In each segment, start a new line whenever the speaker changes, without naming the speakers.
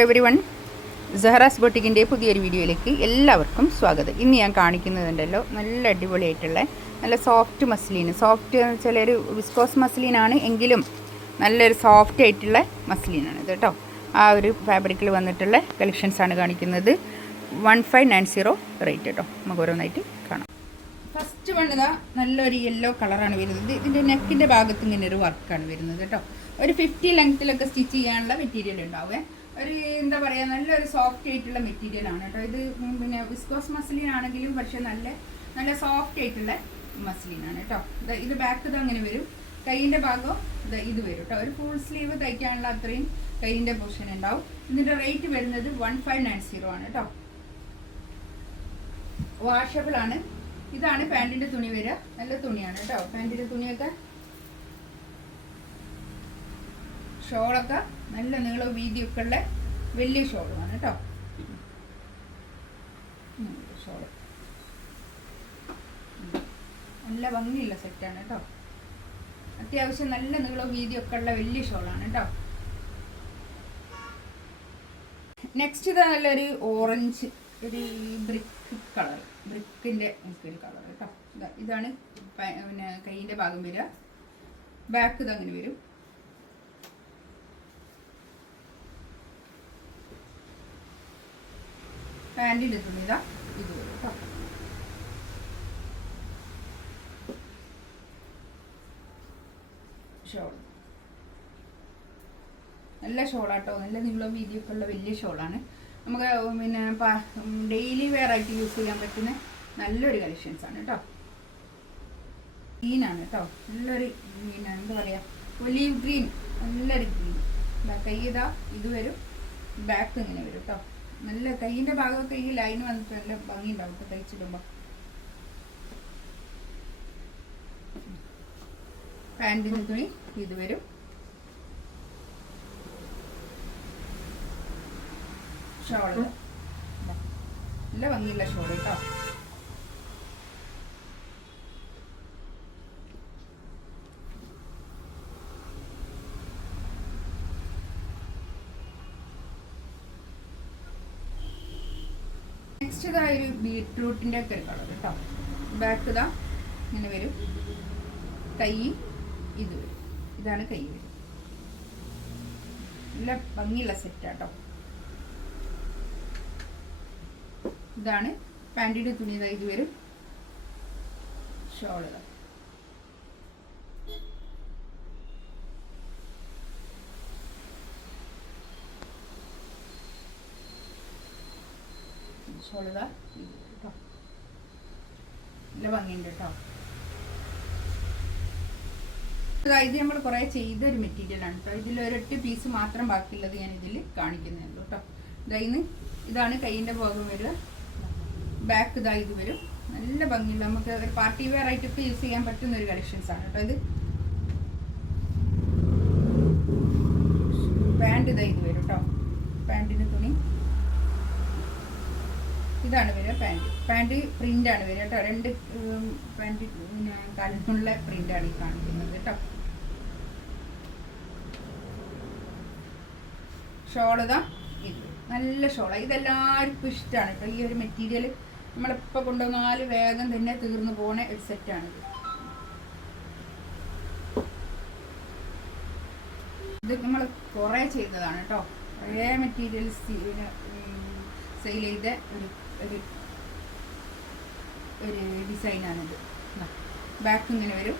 every one സെഹറാസ് ബൊട്ടിക്കിൻ്റെ പുതിയൊരു വീഡിയോയിലേക്ക് എല്ലാവർക്കും സ്വാഗതം ഇന്ന് ഞാൻ കാണിക്കുന്നതുണ്ടല്ലോ നല്ല അടിപൊളിയായിട്ടുള്ള നല്ല സോഫ്റ്റ് മസ്ലിൻ സോഫ്റ്റ് എന്ന് വെച്ചാൽ ഒരു വിസ്കോസ് മസ്ലിനാണ് എങ്കിലും നല്ലൊരു സോഫ്റ്റ് ആയിട്ടുള്ള മസ്ലിനാണ് ഇത് കേട്ടോ ആ ഒരു ഫാബ്രിക്കിൽ വന്നിട്ടുള്ള കളക്ഷൻസാണ് കാണിക്കുന്നത് one five nine zero rate കേട്ടോ നമുക്ക് ഓരോന്നായിട്ട് കാണാം ഫസ്റ്റ് ഇതാ നല്ലൊരു യെല്ലോ കളറാണ് വരുന്നത് ഇതിൻ്റെ നെക്കിൻ്റെ ഭാഗത്ത് ഇങ്ങനെ ഒരു വർക്കാണ് വരുന്നത് കേട്ടോ ഒരു ഫിഫ്റ്റി ലെങ്ത്തിലൊക്കെ സ്റ്റിച്ച് ചെയ്യാനുള്ള മെറ്റീരിയൽ ഉണ്ടാവുക ഒരു എന്താ പറയുക നല്ലൊരു സോഫ്റ്റ് ആയിട്ടുള്ള മെറ്റീരിയൽ ആണ് കേട്ടോ ഇത് പിന്നെ വിസ്കോസ് മസ്ലിൻ ആണെങ്കിലും പക്ഷെ നല്ല നല്ല സോഫ്റ്റ് ആയിട്ടുള്ള മസ്ലിൻ ആണ് കേട്ടോ ഇത് ബാക്ക് ഇത് അങ്ങനെ വരും കൈയിൻ്റെ ഭാഗം ഇത് വരും കേട്ടോ ഒരു ഫുൾ സ്ലീവ് തയ്ക്കാനുള്ള അത്രയും കൈയിൻ്റെ പൊസിഷൻ ഉണ്ടാവും ഇതിൻ്റെ റേറ്റ് വരുന്നത് വൺ ഫൈവ് നയൻ സീറോ ആണ് കേട്ടോ വാഷബിൾ ആണ് ഇതാണ് പാൻറ്റിൻ്റെ തുണി വരിക നല്ല തുണിയാണ് കേട്ടോ പാൻറ്റിൻ്റെ തുണിയൊക്കെ ഷോളൊക്കെ നല്ല നീളം വീതിയൊക്കെ ഉള്ള വലിയ ഷോളുമാണ് കേട്ടോ ഷോള് നല്ല ഭംഗിയുള്ള സെറ്റാണ് കേട്ടോ അത്യാവശ്യം നല്ല നീളം വീതിയൊക്കെ ഉള്ള വലിയ ഷോളാണ് കേട്ടോ നെക്സ്റ്റ് ഇതാ നല്ലൊരു ഓറഞ്ച് ഒരു ബ്രിക്ക് കളർ ബ്രിക്കിൻ്റെ ഒരു കളർ കേട്ടോ ഇതാണ് പിന്നെ കൈയിൻ്റെ ഭാഗം വരിക ബാക്ക് ഇതങ്ങനെ വരും പാൻറ്റിൻ്റെ തുണി ഇതാ ഇത് ഷോൾ നല്ല ഷോളാട്ടോ നല്ല നീളം വീതിയൊക്കെ ഉള്ള വലിയ ഷോളാണ് നമുക്ക് പിന്നെ ഡെയിലി വെയർ ആയിട്ട് യൂസ് ചെയ്യാൻ പറ്റുന്ന നല്ലൊരു കളക്ഷൻസ് ആണ് കേട്ടോ ഗ്രീനാണ് കേട്ടോ നല്ലൊരു ഗ്രീനാണ് എന്താ പറയുക ഒലീവ് ഗ്രീൻ നല്ലൊരു ഗ്രീൻ കൈ ഇതാ ഇത് വരും ബാക്ക് ഇങ്ങനെ വരും കേട്ടോ നല്ല കൈയിന്റെ ഭാഗമൊക്കെ ഈ ലൈൻ വന്നിട്ട് നല്ല ഭംഗിയുണ്ടാവും ഇപ്പൊ തയ്ച്ചിടുമ്പോ പാൻറിന്റെ തുണി ഇത് വരും ഷോള് നല്ല ഭംഗിയുള്ള ഷോള് കേട്ടോ നെക്സ്റ്റ് ഇതാ ഒരു ബീട്രൂട്ടിൻ്റെ ഒക്കെ ഒരു കളർ കേട്ടോ ബാക്ക് ഇതാ ഇങ്ങനെ വരും കൈ ഇത് വരും ഇതാണ് കൈ വരും നല്ല ഭംഗിയുള്ള സെറ്റാട്ടോ ഇതാണ് പാൻറ്റിൻ്റെ തുണി ഇതാ ഇത് വരും ഷോളുകൾ ഷോളിത കേട്ടോ നല്ല ഭംഗിയുണ്ട് കേട്ടോ ഇത് നമ്മൾ കുറേ ചെയ്തൊരു മെറ്റീരിയലാണ് കേട്ടോ ഇതിൽ ഒരൊറ്റ പീസ് മാത്രം ബാക്കിയുള്ളത് ഞാൻ ഇതിൽ കാണിക്കുന്നുള്ളൂ കേട്ടോ ഇതായിന്ന് ഇതാണ് കൈയിൻ്റെ ഭാഗം വരിക ബാക്ക് ഇതാ വരും നല്ല ഭംഗിയുള്ള നമുക്ക് ഒരു പാർട്ടി വെയർ ആയിട്ടൊക്കെ യൂസ് ചെയ്യാൻ പറ്റുന്ന ഒരു കളക്ഷൻസ് ആണ് കേട്ടോ ഇത് പാൻറ് ഇതായി ഇതാണ് വരിക പാൻറ്റ് പ്രിന്റ് ആണ് വരിക കേട്ടോ രണ്ട് പാൻറ്റ് പിന്നെ കല്ലുള്ള ആണ് ഈ കാണിക്കുന്നത് കേട്ടോ ഷോളിതാ ഇത് നല്ല ഷോള ഇതെല്ലാവർക്കും ഇഷ്ടമാണ് കേട്ടോ ഈ ഒരു മെറ്റീരിയൽ നമ്മളിപ്പോൾ കൊണ്ടുവന്നാൽ വേഗം തന്നെ തീർന്നു പോണ ഒരു സെറ്റാണിത് ഇത് നമ്മൾ കുറേ ചെയ്തതാണ് കേട്ടോ കുറേ മെറ്റീരിയൽസ് സെയിൽ ചെയ്ത ഒരു ഒരു ഒരു ഡിസൈനാണിത് ബാക്ക് ഇങ്ങനെ വരും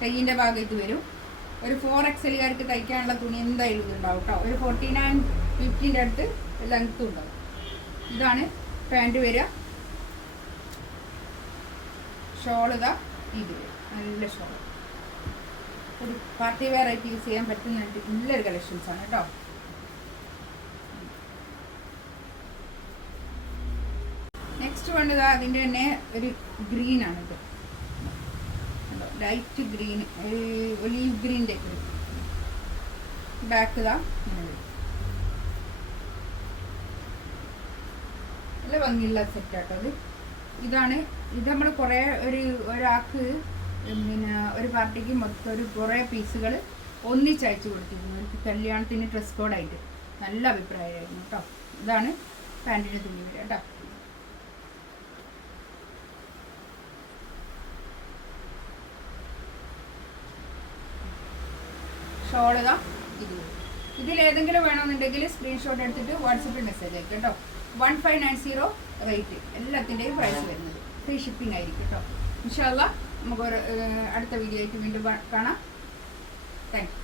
കയ്യിൻ്റെ ഭാഗത്ത് വരും ഒരു ഫോർ എക്സലുകാർക്ക് തയ്ക്കാനുള്ള തുണി എന്തായാലും ഇതുണ്ടാവും കേട്ടോ ഒരു ഫോർട്ടി നയൻ ഫിഫ്റ്റീൻ്റെ അടുത്ത് ലെങ്ത്ത് ഉണ്ടാവും ഇതാണ് പാൻറ് വരിക ഷോൾ ഇത് നല്ല ഷോൾ ഒരു പാർട്ടി വെയർ ആയിട്ട് യൂസ് ചെയ്യാൻ പറ്റുന്ന നല്ലൊരു കളക്ഷൻസാണ് കേട്ടോ വൺ അതിൻ്റെ തന്നെ ഒരു ഗ്രീനാണ് ഇത് light green olive green type back ഇതാ നല്ല ഭംഗിയുള്ള സെറ്റാട്ടോ അത് ഇതാണ് ഇത് നമ്മൾ കുറേ ഒരു ഒരാൾക്ക് പിന്നെ ഒരു പാർട്ടിക്ക് മൊത്തം ഒരു കുറേ പീസുകൾ ഒന്നിച്ചയച്ചു കൊടുത്തിരുന്നു ഒരു കല്യാണത്തിന് ഡ്രസ് കോഡായിട്ട് നല്ല അഭിപ്രായമായിരുന്നു കേട്ടോ ഇതാണ് പാൻറ്റിൻ്റെ തുണി വരിക കേട്ടോ ഷോളുക ഇതാ ഇരുന്നൂറ് ഇതിലേതെങ്കിലും വേണമെന്നുണ്ടെങ്കിൽ സ്ക്രീൻഷോട്ട് എടുത്തിട്ട് വാട്സപ്പിൽ മെസ്സേജ് അയക്കും കേട്ടോ one five nine zero rate എല്ലാത്തിൻ്റെയും പ്രൈസ് വരുന്നത് ഫ്രീ ഷിപ്പിംഗ് ആയിരിക്കും കേട്ടോ ഇൻഷാല്ല നമുക്ക് അടുത്ത വീഡിയോ ആയിട്ട് വീണ്ടും കാണാം താങ്ക്